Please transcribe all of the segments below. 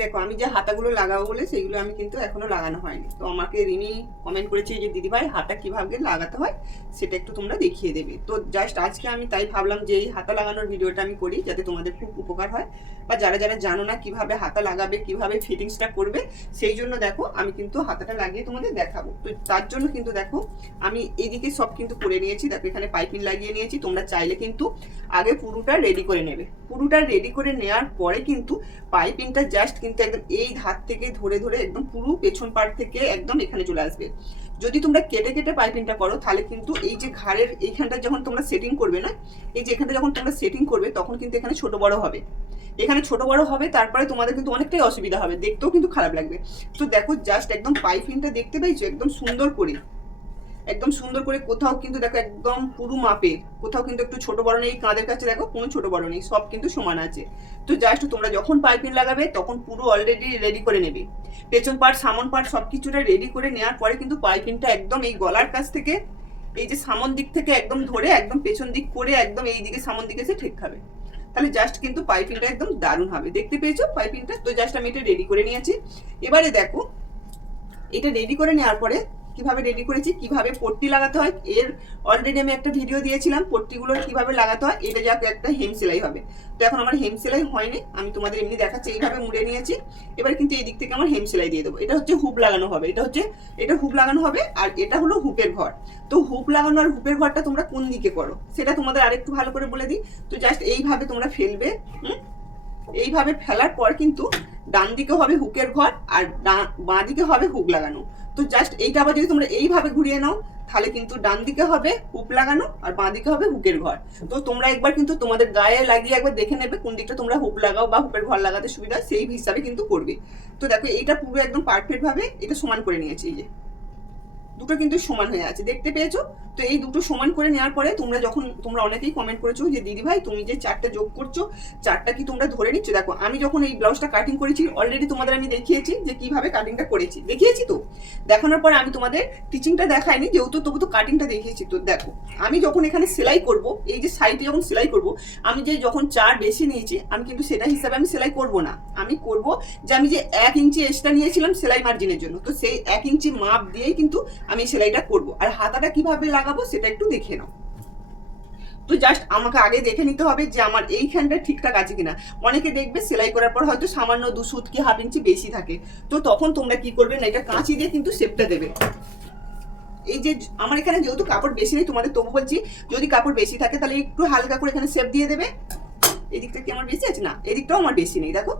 দেখো আমি যে হাতাগুলো লাগাবো বলে সেইগুলো আমি কিন্তু এখনো লাগানো হয়নি। তো আমাকে রিনি কমেন্ট করেছে যে দিদিভাই হাতা কিভাবে লাগাতে হয় সেটা একটু তোমরা দেখিয়ে দেবে। তো জাস্ট আজকে আমি তাই ভাবলাম যে এই হাতা লাগানোর ভিডিওটা আমি করি, যাতে তোমাদের খুব উপকার হয়, বা যারা যারা জানো না কিভাবে হাতা লাগাবে, কিভাবে ফিটিংসটা করবে, সেই জন্য দেখো আমি কিন্তু হাতাটা লাগিয়ে তোমাদের দেখাবো। তো তার জন্য কিন্তু দেখো আমি এইদিকে সব কিন্তু করে নিয়েছি। দেখো এখানে পাইপিং লাগিয়ে নিয়েছি। তোমরা চাইলে কিন্তু আগে পুরোটা রেডি করে নেবে। পুরোটা রেডি করে নেওয়ার পরে কিন্তু পাইপিংটা জাস্ট কিন্তু একদম এই ধার থেকে ধরে ধরে একদম পুরো পেছন পার্ট থেকে একদম এখানে চলে আসবে। যদি তোমরা কেটে কেটে পাইপিংটা করো তাহলে কিন্তু এই যে ঘাড়ের এইখানটা যখন তোমরা সেটিং করবে না, এই যে এখানটা যখন তোমরা সেটিং করবে তখন কিন্তু এখানে ছোট বড় হবে, এখানে ছোট বড় হবে, তারপরে তোমাদের কিন্তু অনেকটাই অসুবিধা হবে, দেখতেও কিন্তু খারাপ লাগবে। তো দেখো জাস্ট একদম পাইপিংটা দেখতে পাইছো একদম সুন্দর করে, একদম সুন্দর করে, কোথাও কিন্তু দেখো একদম পুরো মাপে, কোথাও কিন্তু একটু ছোট বড় নেই, কাঁধের কাছে দেখো কোনো ছোট বড় নেই, সব কিন্তু সমান আছে। তো জাস্ট তোমরা যখন পাইপিং লাগাবে তখন পুরো অলরেডি রেডি করে নেবে, পেছন পার্ট সামন পার্ট সব কিছুটা রেডি করে নেওয়ার পরে কিন্তু পাইপিংটা একদম এই গলার কাছ থেকে এই যে সামন দিক থেকে একদম ধরে একদম পেছন দিক করে একদম এই দিকে সামন দিকে এসে ঠিক খাবে। তাহলে জাস্ট কিন্তু পাইপিংটা একদম দারুণ হবে। দেখতে পেয়েছো পাইপিংটা? তো জাস্ট আমি এটা রেডি করে নিয়েছি। এবারে দেখো এটা রেডি করে নেওয়ার পরে কিভাবে রেডি করেছি, কিভাবে পট্টি লাগাতে হয়, এর অলরেডি আমি একটা ভিডিও দিয়েছিলাম পট্টিগুলো কিভাবে লাগাতে হয়। এটা যাকে একটা হেম সেলাই হবে। তো এখন আমার হেম সেলাই হয়নি, আমি তোমাদের এমনি দেখাচ্ছি। এইভাবে মুড়ে নিয়েছি। এবার কিন্তু এই দিক থেকে আমার হেম সেলাই দিয়ে দেবো। এটা হচ্ছে হুপ লাগানো হবে, এটা হুপ লাগানো হবে, আর এটা হলো হুপের ঘর। তো হুপ লাগানো আর হুপের ঘরটা তোমরা কোন দিকে করো সেটা তোমাদের আরেকটু ভালো করে বলে দিই। তো জাস্ট এইভাবে তোমরা ফেলবে। এইভাবে ফেলার পর কিন্তু ডান দিকে হবে হুকের ঘর আর বাঁ দিকে হবে হুক লাগানো। তো জাস্ট এইটা আবার যদি তোমরা এইভাবে ঘুরিয়ে নাও তাহলে কিন্তু ডান দিকে হবে হুক লাগানো আর বাঁ দিকে হবে হুকের ঘর। তো তোমরা একবার কিন্তু তোমাদের গায়ে লাগিয়ে একবার দেখে নেবে কোন দিকটা তোমরা হুক লাগাও বা হুকের ঘর লাগাতে সুবিধা, সেই হিসাবে কিন্তু করবে। তো দেখো এইটা পুরো একদম পারফেক্ট ভাবে এটা সমান করে নিয়েছি। এই যে দুটো কিন্তু সমান হয়ে আছে, দেখতে পেয়েছো? তো এই দুটো সমান করে নেওয়ার পরে তোমরা অনেকেই কমেন্ট করেছো যে দিদি ভাই তুমি যে চারটা যোগ করছো, চারটা কি তোমরা ধরে নিচ্ছ? দেখো আমি যখন এই ব্লাউজটা কাটিং করেছি অলরেডি তোমাদের আমি দেখিয়েছি যে কিভাবে কাটিংটা করেছি, দেখিয়েছি। তো দেখানোর পরে আমি তোমাদের টিচিংটা দেখাইনি যেহেতু, তবু তো কাটিংটা দেখিয়েছি। তো দেখো আমি যখন এখানে সেলাই করব, এই যে সাইডে যখন সেলাই করব, আমি যে যখন চার বেশি নিয়েছি আমি কিন্তু সেটা হিসাবে আমি সেলাই করব না। আমি করব যে আমি যে 1 ইঞ্চি এক্সট্রা নিয়েছিলাম সেলাই মার্জিনের জন্য, তো সেই 1 ইঞ্চি মাপ দিয়েই কিন্তু আমি সেলাইটা করব। আর হাতাটা কিভাবে লাগাবো সেটা একটু দেখে নাও। তো জাস্ট আমাকে আগে দেখে নিতে হবে যে আমার এইখানটা ঠিকঠাক আছে কিনা। অনেকে দেখবে সেলাই করার পর হয়তো সামান্য 2 সুত কি হাফ ইঞ্চি বেশি থাকে। তো তখন তোমরা কি করবে না, এটা কাঁচি দিয়ে কিন্তু শেপটা দেবে। এই যে আমার এখানে যেহেতু কাপড় বেশি নেই তোমাদের তবু বলছি, যদি কাপড় বেশি থাকে তাহলে একটু হালকা করে এখানে শেপ দিয়ে দেবে। এদিকটা কি আমার বেশি আছে? না, এদিকটাও আমার বেশি নেই। দেখো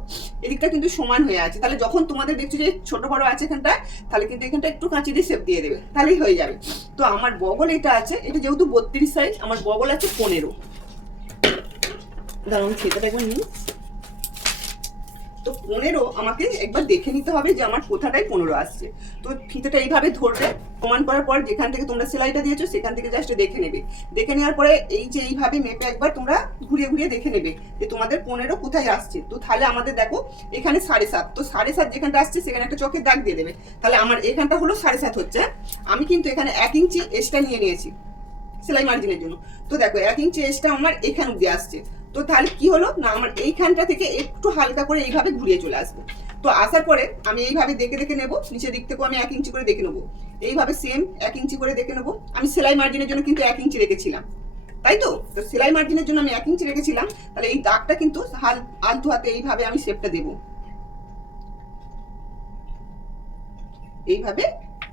এদিকটা কিন্তু সমান হয়ে আছে। তাহলে যখন তোমাদের দেখছো যে ছোট বড় আছে এখানটায়, তাহলে কিন্তু এখানটা একটু কাঁচি দিয়ে শেপ দিয়ে দেবে, তাহলেই হয়ে যাবে। তো আমার বগল এটা আছে, এটা যেহেতু 32 সাইজ, আমার বগল আছে 15। দাঁড়ান সেটা একবার নিই। তো 15 আমাকে একবার দেখে নিতে হবে যে আমার কোথাটায় 15 আসছে। তো ফিতেটা এইভাবে ধরবে, প্রমাণ করার পর যেখান থেকে তোমরা সেলাইটা দিয়েছো সেখান থেকে জাস্ট দেখে নেবে। দেখে নেওয়ার পরে এই যে এইভাবে মেপে একবার তোমরা ঘুরিয়ে ঘুরিয়ে দেখে নেবে যে তোমাদের 15 কোথায় আসছে। তো তাহলে আমাদের দেখো এখানে 7.5, তো 7.5 যেখানটা আসছে সেখানে একটা চকের দাগ দিয়ে দেবে। তাহলে আমার এখানটা হলো 7.5 হচ্ছে। আমি কিন্তু এখানে 1 ইঞ্চি এক্সট্রা নিয়ে নিয়েছি সেলাই মার্জিনের জন্য। তো দেখো 1 ইঞ্চি এক্সট্রা আমার এখান অব্দি আসছে। তো তাহলে কি হলো না, আমার এইখানটা থেকে একটু হালকা করে এইভাবে ঘুরিয়ে চলে আসবো। তো আসার পরে আমি এইভাবে দেখে দেখে নেবো, নিচের দিক থেকেও আমি 1 ইঞ্চি করে দেখে নেবো, এইভাবে সেম 1 ইঞ্চি করে দেখে নেবো। আমি সেলাই মার্জিনের জন্য কিন্তু 1 ইঞ্চি রেখেছিলাম, তাই তো? তো সেলাই মার্জিনের জন্য আমি 1 ইঞ্চি রেখেছিলাম। তাহলে এই দাগটা কিন্তু আলতু হাতে এইভাবে আমি শেপটা দেবো, এইভাবে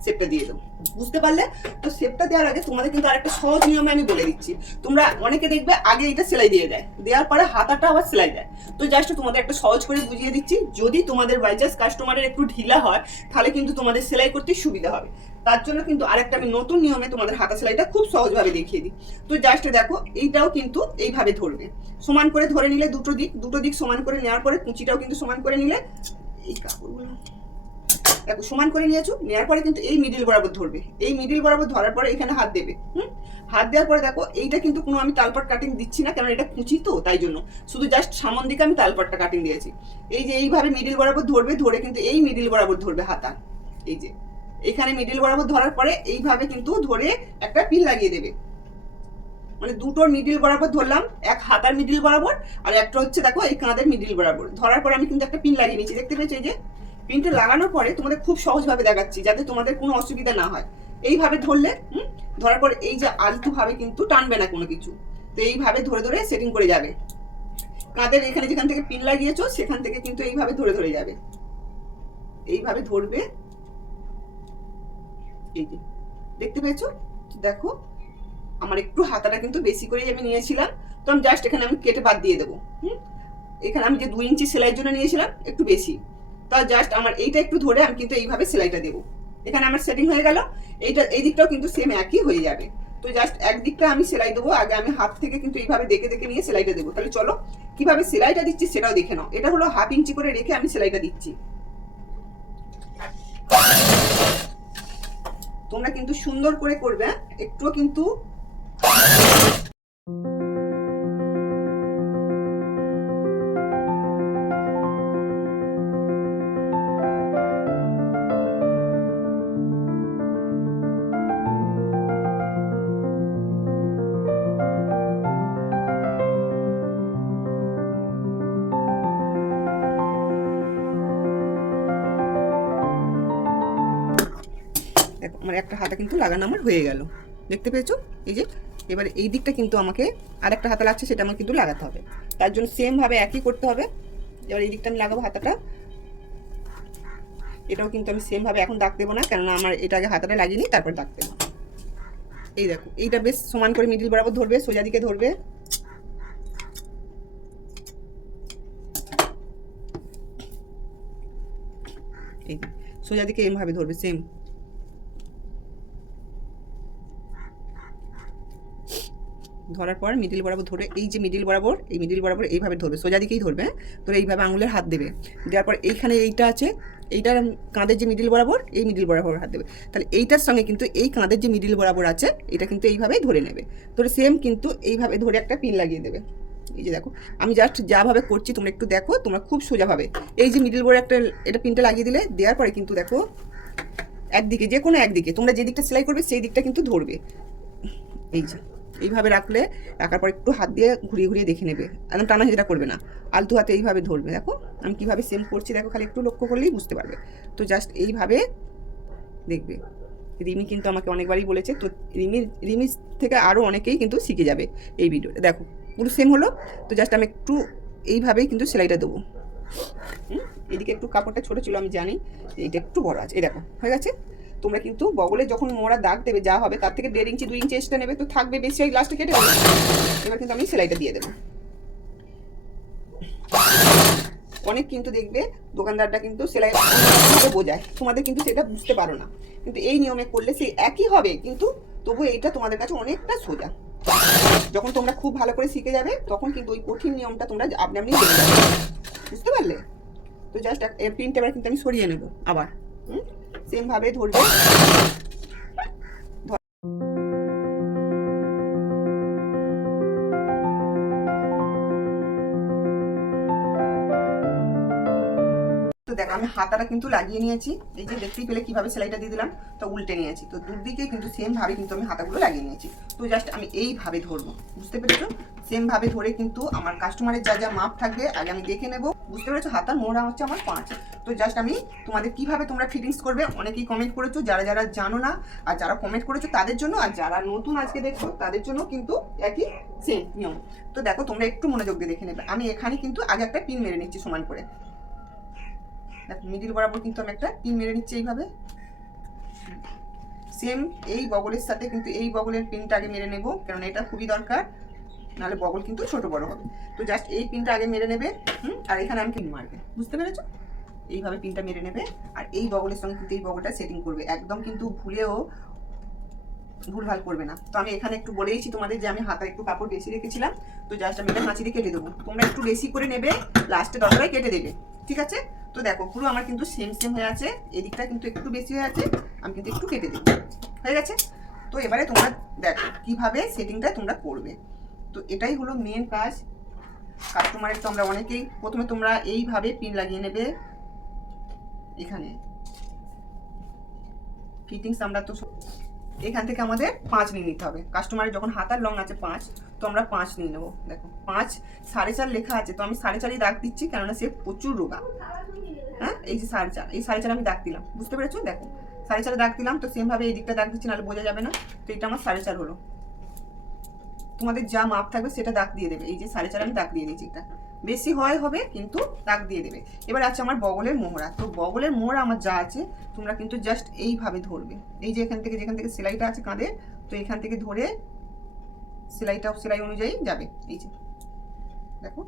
শেপটা দিয়ে দেবো। বুঝতে পারলে? তো শেপটা দেওয়ার আগে তোমাদের কিন্তু আরেকটা সহজ নিয়মে আমি বলে দিচ্ছি। তোমরা অনেকে দেখবে আগে এটা সেলাই দিয়ে দেয়, দেওয়ার পরে হাতাটা আবার সেলাই দেয়। তো জাস্ট তোমাদের একটা সহজ করে বুঝিয়ে দিচ্ছি, যদি তোমাদের বাই চান্স কাস্টমারের একটু ঢিলা হয় তাহলে কিন্তু তোমাদের সেলাই করতে সুবিধা হবে। তার জন্য কিন্তু আরেকটা আমি নতুন নিয়মে তোমাদের হাতা সেলাইটা খুব সহজভাবে দেখিয়ে দিই। তো জাস্ট দেখো এইটাও কিন্তু এইভাবে ধরবে, সমান করে ধরে নিলে দুটো দিক সমান করে নেওয়ার পরে কুচিটাও কিন্তু সমান করে নিলে, এই কাপড়গুলো দেখো সমান করে নিয়েছো, নেওয়ার পরে কিন্তু এই মিডিল বরাবর ধরবে, এই মিডিল বরাবর ধরার পরে এখানে হাত দেবে। হাত দেওয়ার পরে দেখো এইটা কিন্তু কোনো আমি তালপাট কাটিং দিচ্ছি না, কারণ এটা কুচি তো তাই জন্য, শুধু জাস্ট সামন দিকে আমি তালপাটটা কাটিং দিয়েছি। এই যে এইভাবে মিডিল বরাবর ধরবে, ধরে কিন্তু এই মিডিল বরাবর ধরবে হাতা, এই যে এখানে মিডিল বরাবর ধরার পরে এইভাবে কিন্তু ধরে একটা পিন লাগিয়ে দেবে। মানে দুটোর মিডিল বরাবর ধরলাম, এক হাতার মিডিল বরাবর আর একটা হচ্ছে দেখো এই কাঁধের মিডিল বরাবর। ধরার পরে আমি কিন্তু একটা পিন লাগিয়ে নিচ্ছি, দেখতে পেয়েছো? এই যে পিনটা লাগানোর পরে তোমাদের খুব সহজভাবে দেখাচ্ছি যাতে তোমাদের কোনো অসুবিধা না হয়। এইভাবে ধরলে ধরার পরে এই যে আলতু ভাবে কিন্তু টানবে না কোনো কিছু, তো এইভাবে ধরে ধরে সেটিং করে যাবে। কাঁধের এখানে যেখান থেকে পিন লাগিয়েছো সেখান থেকে কিন্তু এইভাবে ধরে ধরে যাবে, এইভাবে ধরবে। এই যে দেখতে পেয়েছো? দেখো আমার একটু হাতাটা কিন্তু বেশি করেই আমি নিয়েছিলাম, তো আমি জাস্ট এখানে আমি কেটে বাদ দিয়ে দেবো। এখানে আমি যে 2 ইঞ্চি সেলাইয়ের জন্য নিয়েছিলাম একটু বেশি, তা জাস্ট আমার এইটা একটু ধরে আমি কিন্তু এইভাবে সেলাইটা দেবো। এখানে আমার সেটিং হয়ে গেল, এইটা এই দিকটাও কিন্তু সেম একই হয়ে যাবে। তো জাস্ট একদিকটা আমি সেলাই দেবো, আগে আমি হাত থেকে কিন্তু এইভাবে দেখে দেখে নিয়ে সেলাইটা দেবো। তাহলে চলো কিভাবে সেলাইটা দিচ্ছি সেটাও দেখে নাও। এটা হলো 1/2 ইঞ্চি করে রেখে আমি সেলাইটা দিচ্ছি। তোমরা কিন্তু সুন্দর করে করবে, একটুও কিন্তু আমার একটা হাতা কিন্তু লাগানো আমার হয়ে গেল, দেখতে পেয়েছো? এই যে এবার এই দিকটা কিন্তু আমাকে আর একটা হাতা লাগছে, সেটা আমার কিন্তু লাগাতে হবে। তার জন্য সেম ভাবে একই করতে হবে। এবার এই দিকটা আমি লাগাবো হাতাটা, এটাও কিন্তু আমি সেম ভাবে এখন দাগ দেবো না, কেননা আমার এটা আগে হাতাটা লাগিয়ে নিই তারপর দাগ দেবো। এই দেখো এইটা বেশ সমান করে মিডিল বরাবর ধরবে, সোজা দিকে ধরবে। এই সোজা দিকে এমভাবে ধরবে সেম। ধরার পর মিডিল বরাবর ধরে এই যে মিডিল বরাবর, এই মিডিল বরাবর এইভাবে ধরবে, সোজা দিকেই ধরবে। ধরে এইভাবে আঙুলের হাত দেবে, দেওয়ার পর এইখানে এইটা আছে, এইটার কাঁধের যে মিডিল বরাবর, এই মিডিল বরাবর হাত দেবে। তাহলে এইটার সঙ্গে কিন্তু এই কাঁধের যে মিডিল বরাবর আছে এটা কিন্তু এইভাবেই ধরে নেবে। ধরে সেম কিন্তু এইভাবে ধরে একটা পিন লাগিয়ে দেবে। এই যে দেখো আমি জাস্ট যাভাবে করছি তোমরা একটু দেখো, তোমরা খুব সোজাভাবে এই যে মিডিল বরাবর একটা এটা পিনটা লাগিয়ে দিলে, দেওয়ার পরে কিন্তু দেখো একদিকে, যে কোনো একদিকে তোমরা যে দিকটা সেলাই করবে সেই দিকটা কিন্তু ধরবে। এই যে এইভাবে রাখলে, রাখার পর একটু হাত দিয়ে ঘুরিয়ে ঘুরিয়ে দেখে নেবে, একদম টানা হেঁচড়া করবে না, আলতু হাতে এইভাবে ধরবে। দেখো আমি কীভাবে সেম করছি, দেখো খালি একটু লক্ষ্য করলেই বুঝতে পারবে। তো জাস্ট এইভাবে দেখবে। রিমি কিন্তু আমাকে অনেকবারই বলেছে, তো রিমি থেকে আরও অনেকেই কিন্তু শিখে যাবে এই ভিডিওটা। দেখো পুরো সেম হলো, তো জাস্ট আমি একটু এইভাবেই কিন্তু সেলাইটা দেবো। এদিকে একটু কাপড়টা ছোটো ছিল আমি জানি, এইটা একটু বড় আছে। এই দেখো হয়ে গেছে। তোমরা কিন্তু বগলে যখন মোড়া দাগ দেবে যা হবে তার থেকে 1.5 ইঞ্চি 2 ইঞ্চি এক্সট্রা নেবে, তো থাকবে বেশি, ওই লাস্টে কেটে দেবে। এবার কিন্তু আমি সেলাইটা দিয়ে দেবো। অনেক কিন্তু দেখবে দোকানদারটা কিন্তু সেলাই বোঝায়, তোমাদের কিন্তু সেটা বুঝতে পারো না, কিন্তু এই নিয়মে করলে সেই একই হবে, কিন্তু তবু এইটা তোমাদের কাছে অনেকটা সোজা। যখন তোমরা খুব ভালো করে শিখে যাবে তখন কিন্তু ওই কঠিন নিয়মটা তোমরা আপনি আপনি দেখে যাবে, বুঝতে পারলে? তো জাস্ট প্রিন্ট এবার কিন্তু আমি সরিয়ে নেবো আবার, সেম ভাবে ধরবে। দেখো আমি হাতাটা কিন্তু লাগিয়ে নিয়েছি, এই যে দেখতেই পেলে কিভাবে সেলাইটা দিয়ে দিলাম, তো উল্টে নিয়েছি। তো দুদিকে কিন্তু সেম ভাবে কিন্তু আমি হাতাগুলো লাগিয়ে নিয়েছি। তো জাস্ট আমি এইভাবে ধরবো, বুঝতে পেরেছো? সেম ভাবে ধরে কিন্তু আমার কাস্টমারের যা যা মাপ থাকবে আগে আমি দেখে নেবো, বুঝতে পেরেছো? হাতার মোড়া হচ্ছে আমার 5। তো জাস্ট আমি তোমাদের কিভাবে তোমরা ফিটিংস করবে, অনেকেই কমেন্ট করেছো, যারা যারা জানো না আর যারা কমেন্ট করেছো তাদের জন্য, আর যারা নতুন আজকে দেখছো তাদের জন্য কিন্তু একই সেম নিয়ম। তো দেখো তোমরা একটু মনোযোগ দিয়ে দেখে নেবে। আমি এখানে কিন্তু আগে একটা পিন মেরে নিচ্ছি সমান করে। দেখো মিডিল বরাবর কিন্তু আমি একটা পিন মেরে নিচ্ছি এইভাবে। সেম এই বগলের সাথে কিন্তু এই বগলের পিনটা আগে মেরে নেব, কারণ এটা খুবই দরকার, নাহলে বগল কিন্তু ছোট বড় হবে। তো জাস্ট এই পিনটা আগে মেরে নেবে, আর এখানে আমি পিন মারবে, বুঝতে পেরেছো? এইভাবে পিনটা মেরে নেবে, আর এই বগলের সঙ্গে কিন্তু এই বগলটা সেটিং করবে, একদম কিন্তু ভুলেও ভুলভাল করবে না। তো আমি এখানে একটু বলেইছি তোমাদের যে আমি হাতায় একটু কাপড় বেশি রেখেছিলাম, তো জাস্ট আমি এটা কাঁচি দিয়ে কেটে দেবো। তোমরা একটু বেশি করে নেবে, লাস্টে দরকার কেটে দেবে, ঠিক আছে? তো দেখো পুরো আমার কিন্তু সেম সেম হয়ে আছে, এদিকটা কিন্তু একটু বেশি হয়ে আছে, আমি কিন্তু একটু কেটে দেবো, হয়ে গেছে। তো এবারে তোমরা দেখো কিভাবে সেটিংটা তোমরা করবে। তো এটাই হলো মেন কাজ কাস্টমারের। তো আমরা অনেকেই প্রথমে তোমরা এইভাবে পিন লাগিয়ে নেবে এখানে ফিটিংস। আমরা তো এখান থেকে আমাদের 5 নিয়ে নিতে হবে। কাস্টমারের যখন হাতার লং আছে 5, তো আমরা 5 নিয়ে নেবো। দেখো 5 4.5 লেখা আছে, তো আমি 4.5 দাগ দিচ্ছি, কেননা সে প্রচুর রোগা। হ্যাঁ, এই যে 4.5, এই 4.5 আমি দাগ দিলাম, বুঝতে পেরেছো? দেখো 4.5 দাগ দিলাম, তো সেমভাবে এই দিকটা দাগ দিচ্ছি, নাহলে বোঝা যাবে না। তো এটা আমার 4.5 হলো। তোমাদের যা মাপ থাকবে সেটা দাগ দিয়ে দেবে। এই যে 4.5 আমি দাগ দিয়ে দিয়েছি, এটা বেশি হয় হবে কিন্তু দাগ দিয়ে দেবে। এবার আছে আমার বগলের মোহরা। তো বগলের মোহরা আমার যা আছে তোমরা কিন্তু জাস্ট এইভাবে ধরবে। এই যে এখান থেকে যেখান থেকে সেলাইটা আছে কাঁধে, তো এখান থেকে ধরে সেলাই অনুযায়ী যাবে। এই যে দেখো,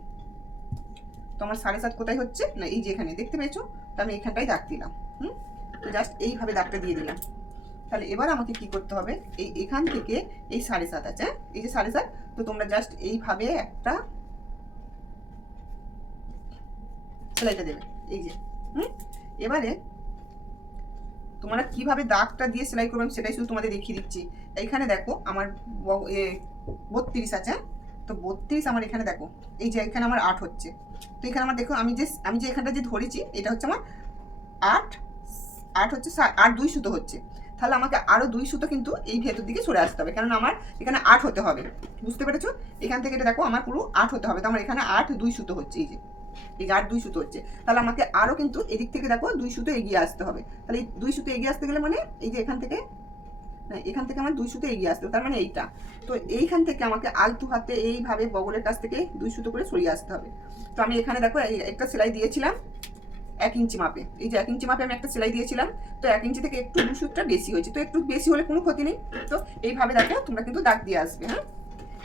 তো আমার 7.5 কোথায় হচ্ছে না, এই যে এখানে দেখতে পেয়েছো, তো আমি এখানটাই দাগ দিলাম। তো জাস্ট এইভাবে দাগটা দিয়ে দিলাম। তাহলে এবার আমাকে কি করতে হবে, এই এখান থেকে এই 7.5 আছে, এই যে 7.5, তো তোমরা জাস্ট এইভাবে একটা সেলাইটা দেবে। এই যে এবারে তোমরা কিভাবে দাগটা দিয়ে সেলাই করবে সেটাই শুধু তোমাদের দেখিয়ে দিচ্ছি। এইখানে দেখো আমার 32 আছে, তো 32 আমার এখানে দেখো, এই যে এখানে আমার 8 হচ্ছে। তো এখানে আমার দেখো, আমি যে এখানটা যে ধরেছি এটা হচ্ছে আমার 8 হচ্ছে, 8 2 সুতো হচ্ছে। তাহলে আমাকে আরো 2 সুতো কিন্তু এই ভেতর দিকে সরে আসতে হবে, কারণ আমার এখানে 8 হতে হবে, বুঝতে পেরেছো? এখান থেকে এটা দেখো আমার পুরো 8 হতে হবে, তো আমার এখানে 8 2 সুতো হচ্ছে, এই যে 8 2 সুতো হচ্ছে। তাহলে আমাকে আরো কিন্তু এদিক থেকে দেখো 2 সুতো এগিয়ে আসতে হবে। তাহলে এই 2 সুতো এগিয়ে আসতে গেলে মানে এই যে এখান থেকে আমার 2 সুতো এগিয়ে আসতে হবে, তার মানে এইটা। তো এইখান থেকে আমাকে আলতু হাতে এইভাবে বগলের কাছ থেকে 2 সুতো করে সরিয়ে আসতে হবে। তো আমি এখানে দেখো একটা সেলাই দিয়েছিলাম 1 ইঞ্চি মাপে, এই যে 1 ইঞ্চি মাপে আমি একটা সেলাই দিয়েছিলাম। তো 1 ইঞ্চি থেকে একটু 2 সুতটা বেশি হয়েছে, তো একটু বেশি হলে কোনো ক্ষতি নেই। তো এইভাবে দেখো তোমরা কিন্তু দাগ দিয়ে আসবে। হ্যাঁ,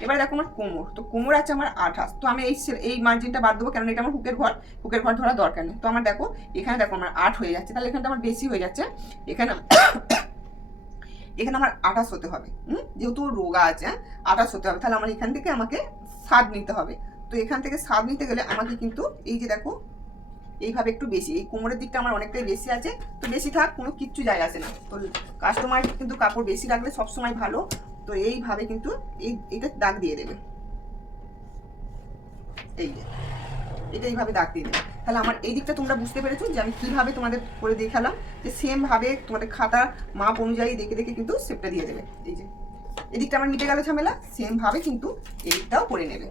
এবার দেখো আমার কোমর, তো কোমর আছে আমার 28, তো আমি এই মার্জিনটা বাদ দেবো, কারণ এটা আমার হুকের ঘর ধরা দরকার নেই। তো আমার দেখো এখানে দেখো আমার 8 হয়ে যাচ্ছে, তাহলে এখানটা আমার বেশি হয়ে যাচ্ছে। এখানে আমার 28 হতে হবে। যেহেতু রোগা আছে, 28 হতে হবে। তাহলে আমার এখান থেকে আমাকে 7 নিতে হবে। তো এখান থেকে 7 নিতে গেলে আমাকে কিন্তু এই যে দেখো এইভাবে একটু বেশি, এই কোমরের দিকটা আমার অনেকটাই বেশি আছে, তো বেশি থাক, কোনো কিচ্ছু যায় আসে না। তো কাস্টমার কিন্তু কাপড় বেশি রাখলে সবসময় ভালো। তো এইভাবে কিন্তু এইটা দাগ দিয়ে দেবে, এই যে এটা এইভাবে দাগ দিয়ে দেবে। তাহলে আমার এই দিকটা তোমরা বুঝতে পেরেছো যে আমি কিভাবে তোমাদের করে দেখালাম, যে সেম ভাবে তোমাদের খাতা মাপ অনুযায়ী দেখে দেখে কিন্তু শেপটা দিয়ে দেবে। এই যে এদিকটা আমার মিটে গেল ঝামেলা, সেম ভাবে কিন্তু এদিকটাও করে নেবে।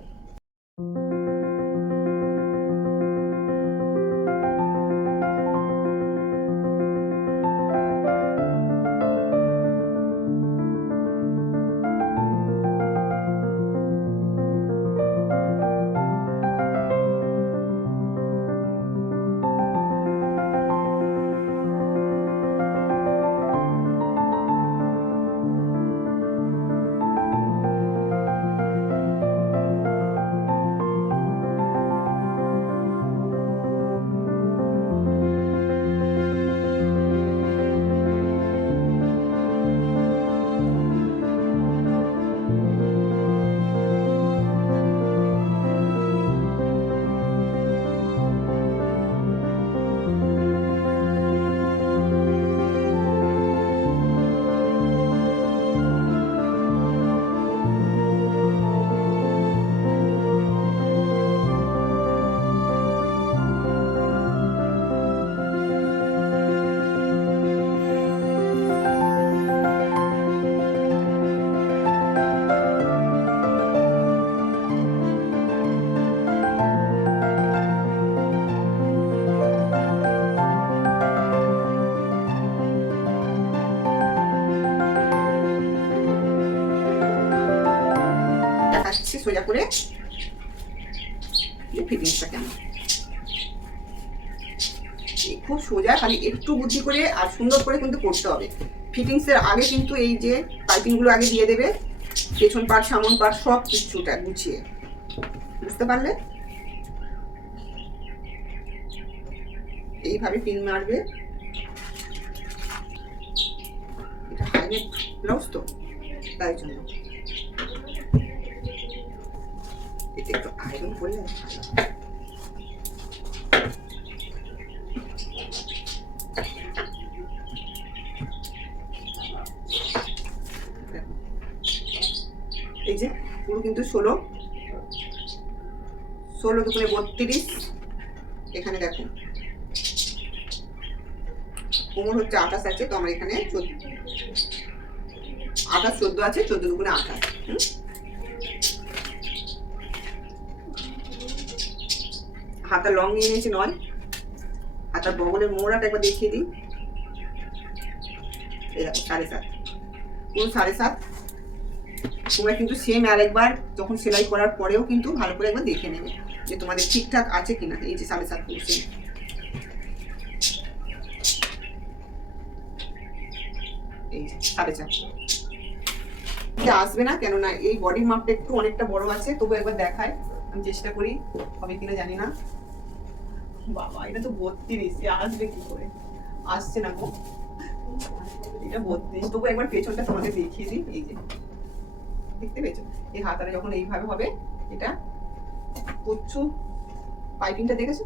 দেখাচ্ছি সোজা করে ফিটিংসটা কেমন। খুব সোজা, খালি একটু বুদ্ধি করে আর সুন্দর করে কিন্তু করতে হবে। ফিটিংসের আগে কিন্তু এই যে পাইপিংগুলো আগে দিয়ে দেবে, পেছন পাট সামন পাট সব কিছুটা গুছিয়ে, বুঝতে পারলে? এইভাবে পিন মারবে। এটা হাইনেক ব্লাউজ তো, তাই জন্য এটা একটু আয়রন করলে ভালো। এই যে পুরো কিন্তু 16 2 32, এখানে দেখো কোমর হচ্ছে 28 আছে, তো আমার এখানে 28 14 আছে, 14 2 28। হাতা লং নিয়ে নিয়েছি 9, হাতার বগলের মোড়াটা একবার দেখিয়ে দিই, এই দেখো 7.5, পুরো 7.5। তোমরা কিন্তু সেম আরেকবার যখন সেলাই করার পরেও কিন্তু ভালো করে একবার দেখে নেবে যে তোমাদের ঠিকঠাক আছে কিনা। এই যে 7.5 পুরো সেম। এই যে 4.5 আসবে না, কেননা এই বডির মাপটা একটু অনেকটা বড় আছে, তবু একবার দেখায়, আমি চেষ্টা করি হবে কিনা জানি না। বাবা এটা তো 32, আসবে কি করে, আসছে না গো, এটা 32। তবু একবার পেছনটা তোমাদের দেখিয়ে দিই, এই যে দেখতে পেয়েছো, এই হাতাটা যখন এইভাবে হবে, এটা পুচ্ছু পাইপিংটা দেখেছো,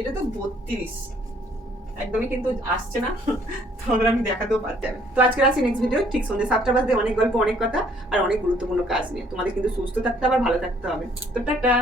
এটা তো 32, একদমই কিন্তু আসছে না, তোমাদের আমি দেখাতেও পারতাম। তো আজকে আসি নেক্সট ভিডিও ঠিক সন্ধ্যে 7টা বাজে, অনেক গল্প, অনেক কথা আর অনেক গুরুত্বপূর্ণ কাজ নিয়ে। তোমাদের কিন্তু সুস্থ থাকতে হবে আর ভালো থাকতে হবে। তো টাটা।